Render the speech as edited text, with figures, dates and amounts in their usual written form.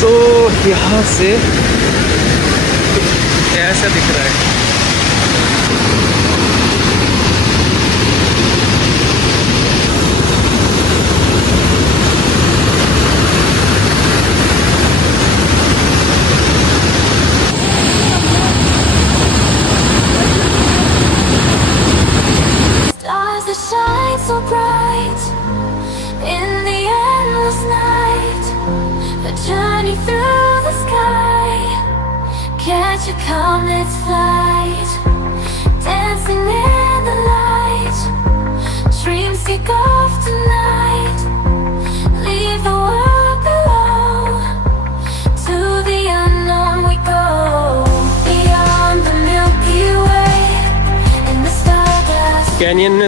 तो यहाँ से ऐसा दिख रहा है। Stars that shine so bright in the endless night, a journey through the sky. Catch a comet's flight, dancing in the light. Dreams kick off tonight. Leave the world below. To the unknown we go. Beyond the Milky Way in the starglass. Canyon में